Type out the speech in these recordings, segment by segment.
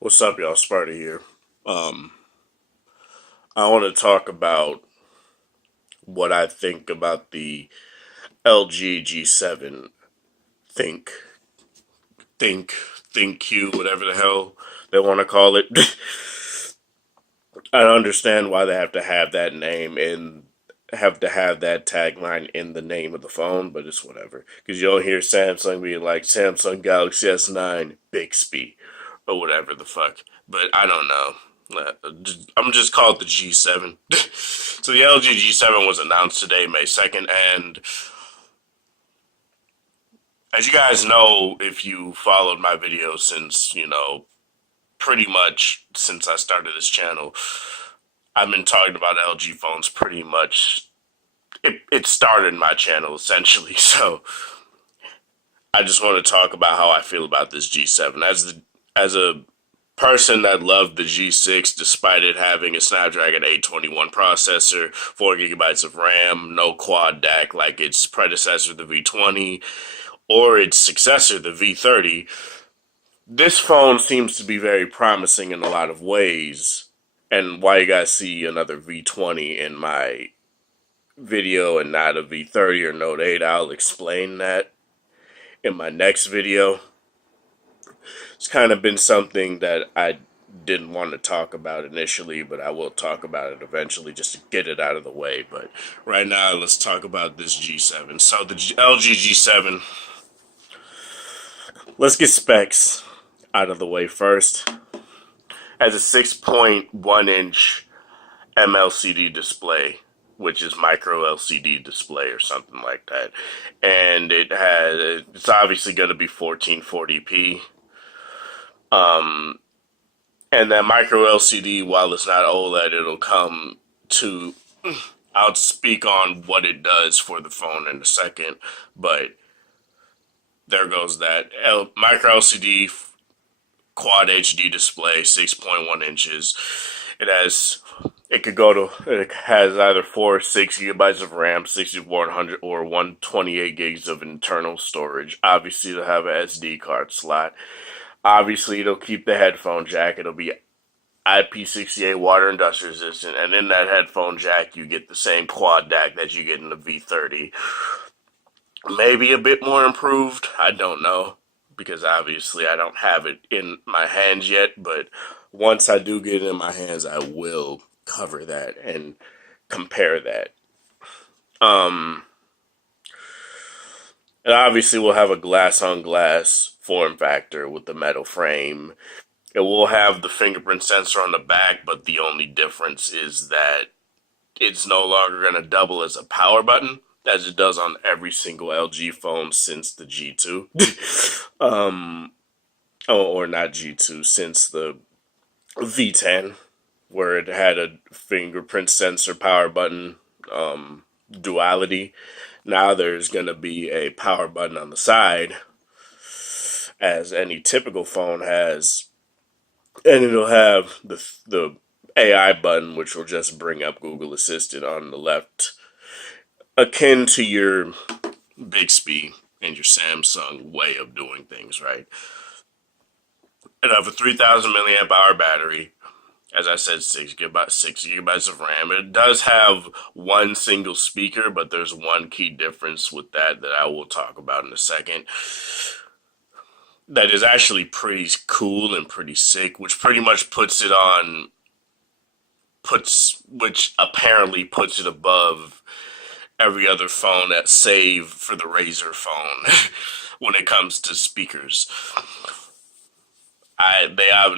What's up, y'all? Sparta here. Um, I want to talk about what I think about the LG G7 Think, Think, ThinkQ, whatever the hell they want to call it. I don't understand why they have to have that name and have to have that tagline in the name of the phone, but it's whatever. Because you'll hear Samsung be like Samsung Galaxy S9 Bixby or whatever the fuck. But I don't know. I'm just called the G7. So the LG G7 was announced today, May 2nd, and as you guys know, if you followed my videos since, pretty much since I started this channel, I've been talking about LG phones pretty much. It started my channel essentially, so I just want to talk about how I feel about this G7 as a person that loved the G6 despite it having a Snapdragon 821 processor, 4 gigabytes of RAM, no quad DAC like its predecessor, the V20, or its successor, the V30. This phone seems to be very promising in a lot of ways, and why you guys see another V20 in my video and not a V30 or Note 8, I'll explain that in my next video. It's kind of been something that I didn't want to talk about initially, but I will talk about it eventually just to get it out of the way. But right now, let's talk about this G7. So the LG G7, let's get specs out of the way first. Has a 6.1-inch MLCD display, which is micro LCD display or something like that. And it's obviously going to be 1440p. And that micro LCD, while it's not OLED, it'll come to. I'll speak on what it does for the phone in a second, but there goes that micro LCD quad HD display, 6.1 inches. It has. It could go to. It has either 4 or 6 gigabytes of RAM, 6400 or 128 gigs of internal storage. Obviously, it'll have a SD card slot. Obviously, it'll keep the headphone jack. It'll be IP68 water and dust resistant, and in that headphone jack, you get the same quad DAC that you get in the V30. Maybe a bit more improved. I don't know, because obviously I don't have it in my hands yet. But once I do get it in my hands, I will cover that and compare that. Um, and obviously, we'll have a glass on glass form factor with the metal frame. It will have the fingerprint sensor on the back, but the only difference is that it's no longer going to double as a power button, as it does on every single LG phone since the G2. um, or not G2, since the V10, where it had a fingerprint sensor power button duality. Now there's going to be a power button on the side, as any typical phone has, and it'll have the AI button, which will just bring up Google Assistant on the left, akin to your Bixby and your Samsung way of doing things, right? It'll have a 3,000 milliamp hour battery. As I said, 6 gigabytes of RAM. It does have one single speaker, but there's one key difference with that I will talk about in a second. That is actually pretty cool and pretty sick, which pretty much which apparently puts it above every other phone that save for the Razer phone when it comes to speakers.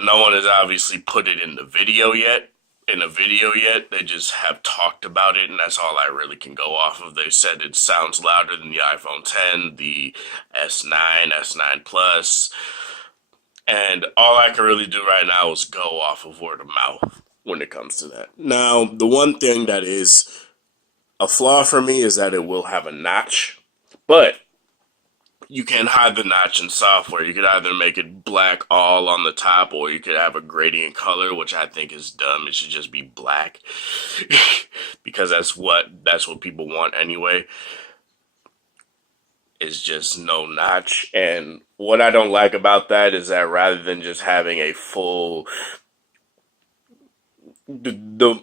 No one has obviously put it in the video yet. They just have talked about it, and that's all I really can go off of. They said it sounds louder than the iPhone 10, the S9, S9 Plus, and all I can really do right now is go off of word of mouth when it comes to that. Now, the one thing that is a flaw for me is that it will have a notch, but you can hide the notch in software. You could either make it black all on the top, or you could have a gradient color, which I think is dumb. It should just be black because that's what people want anyway. is just no notch. And what I don't like about that is that rather than just having a full, the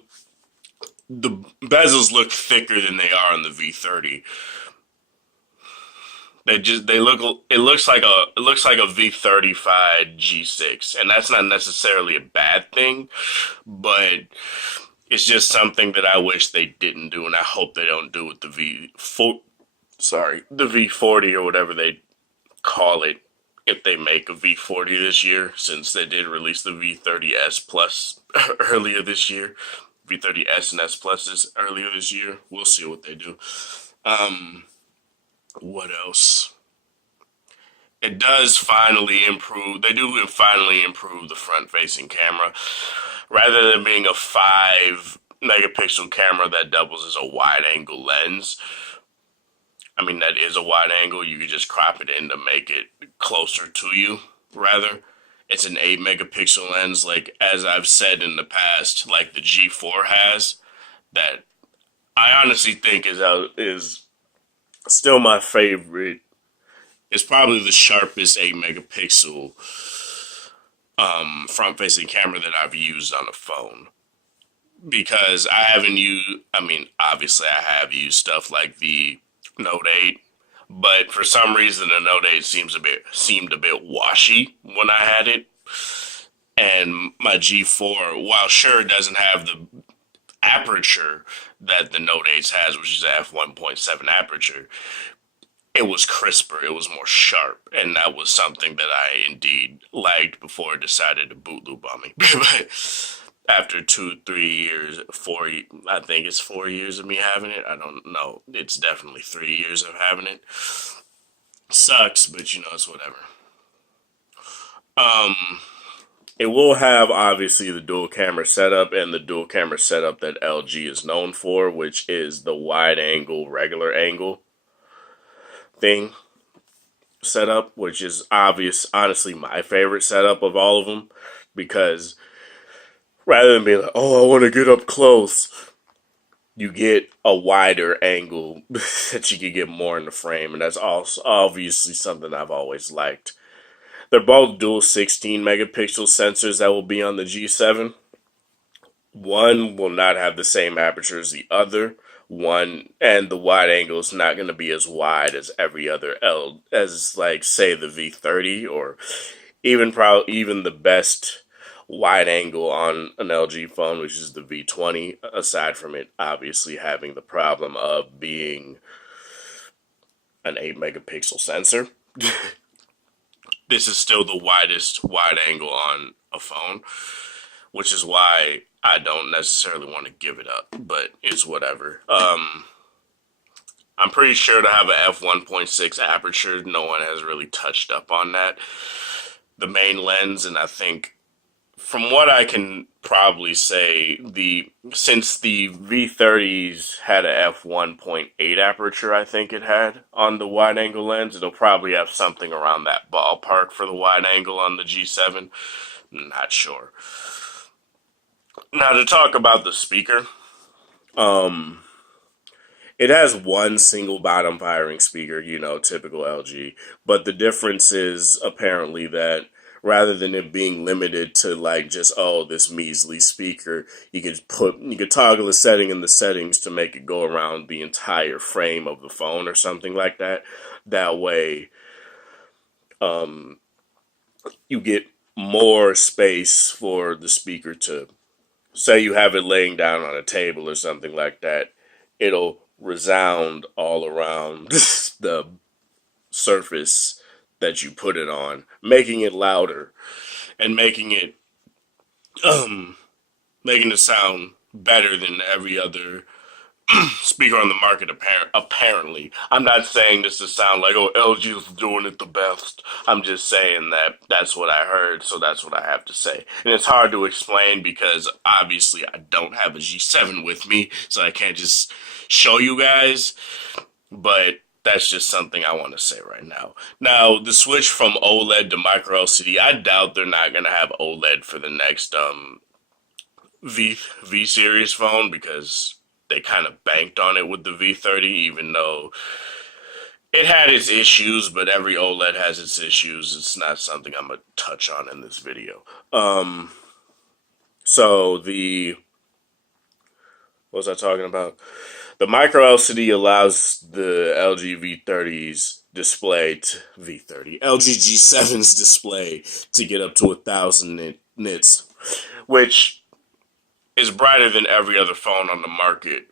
the bezels look thicker than they are on the V30. They look, it looks like a V35 G6, and that's not necessarily a bad thing, but it's just something that I wish they didn't do, and I hope they don't do with the the V40 or whatever they call it, if they make a V40 this year, since they did release the V30S Plus earlier this year. V30S and S Pluses earlier this year. We'll see what they do. Um, what else? It does finally improve. They do finally improve the front facing camera. Rather than being a 5 megapixel camera that doubles as a wide angle lens, I mean, that is a wide angle. You could just crop it in to make it closer to you, rather. It's an 8 megapixel lens, like as I've said in the past, like the G4 has, that I honestly think is still my favorite. It's probably the sharpest 8 megapixel front facing camera that I've used on a phone. Because I haven't used, I mean, obviously I have used stuff like the Note 8, but for some reason the Note 8 seemed a bit washy when I had it. And my G4, while sure it doesn't have the aperture that the Note 8 has, which is a f1.7 aperture, it was crisper, it was more sharp, and that was something that I indeed liked before it decided to boot loop on me. But after 2, 3 years, I think it's 4 years of me having it. I don't know. It's definitely 3 years of having it. Sucks, but it's whatever. Um, it will have obviously the dual camera setup and the dual camera setup that LG is known for, which is the wide angle, regular angle thing setup, which is honestly my favorite setup of all of them, because rather than being like, oh, I want to get up close, you get a wider angle that you can get more in the frame, and that's also obviously something I've always liked. They're both dual 16 megapixel sensors that will be on the G7. One will not have the same aperture as the other. One, and the wide angle is not going to be as wide as every other as like say the V30, or even the best wide angle on an LG phone, which is the V20, aside from it obviously having the problem of being an 8 megapixel sensor. This is still the widest wide angle on a phone, which is why I don't necessarily want to give it up, but it's whatever. I'm pretty sure to have a f1.6 aperture, no one has really touched up on that. The main lens, and I think from what I can probably say, since the V30s had a f1.8 aperture, I think it had on the wide angle lens, it'll probably have something around that ballpark for the wide angle on the G7. Not sure. Now to talk about the speaker, um, it has one single bottom firing speaker, typical LG. But the difference is apparently that rather than it being limited to like just, oh, this measly speaker, you could toggle a setting in the settings to make it go around the entire frame of the phone or something like that. That way, um, you get more space for the speaker to, say you have it laying down on a table or something like that, it'll resound all around the surface that you put it on, making it louder and making it sound better than every other speaker on the market. Apparently, I'm not saying this to sound like, oh, LG is doing it the best. I'm just saying that that's what I heard, so that's what I have to say. And it's hard to explain because obviously I don't have a G7 with me, so I can't just show you guys. But that's just something I want to say right now. Now, the switch from OLED to micro LCD, I doubt they're not going to have OLED for the next V series phone, because they kind of banked on it with the V30, even though it had its issues, but every OLED has its issues. It's not something I'm gonna touch on in this video. Um, so the what was I talking about? The micro LCD allows the LG V30's display to V30 LG G7's display to get up to 1,000 nits, which is brighter than every other phone on the market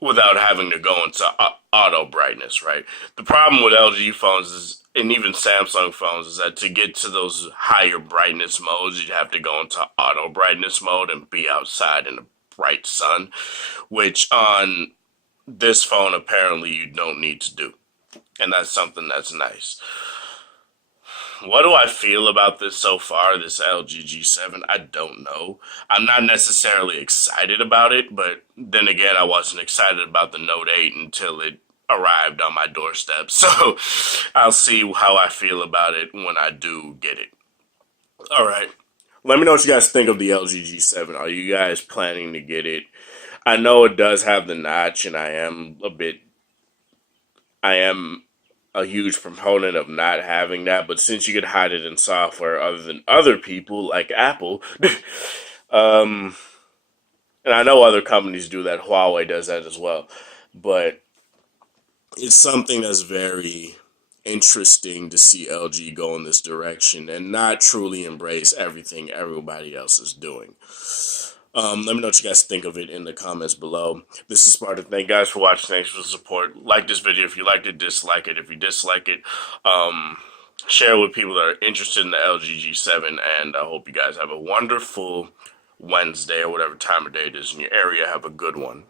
without having to go into auto brightness, right? The problem with LG phones is, and even Samsung phones, is that to get to those higher brightness modes, you'd have to go into auto brightness mode and be outside in the bright sun, which on this phone apparently you don't need to do. And that's something that's nice. What do I feel about this so far, this LG G7? I don't know. I'm not necessarily excited about it, but then again, I wasn't excited about the Note 8 until it arrived on my doorstep. So I'll see how I feel about it when I do get it. All right. Let me know what you guys think of the LG G7. Are you guys planning to get it? I know it does have the notch, and I am a huge proponent of not having that, but since you could hide it in software other than other people like Apple, um, and I know other companies do that, Huawei does that as well, but it's something that's very interesting to see LG go in this direction and not truly embrace everything everybody else is doing. Let me know what you guys think of it in the comments below. This is Spartan. Thank you guys for watching. Thanks for the support. Like this video if you liked it. Dislike it if you dislike it. Share it with people that are interested in the LG G7. And I hope you guys have a wonderful Wednesday or whatever time of day it is in your area. Have a good one.